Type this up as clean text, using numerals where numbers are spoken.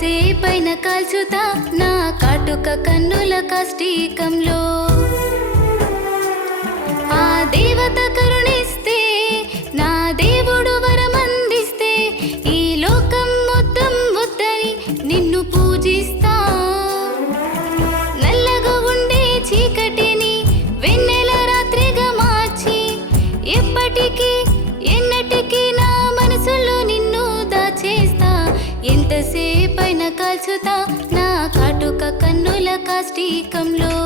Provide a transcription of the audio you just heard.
ఎంతసేపైన కాల్చుతా నా కాటుక కన్నుల కాష్టీకంలో. ఆ దేవత కరుణిస్తే నా దేవుడు వరమందిస్తే ఈ లోకం మొత్తం వద్దని నిన్ను పూజిస్తా. నల్లగా ఉండే చీకటిని వెన్నెల రాత్రిగా మార్చి ఎప్పటికీ ఎన్నటికీ నా మనసులో నిన్ను దాచేస్తా. ఎంతసేపైన కాల్చుతా నా కాటుక కన్నుల కాష్టీకంలో.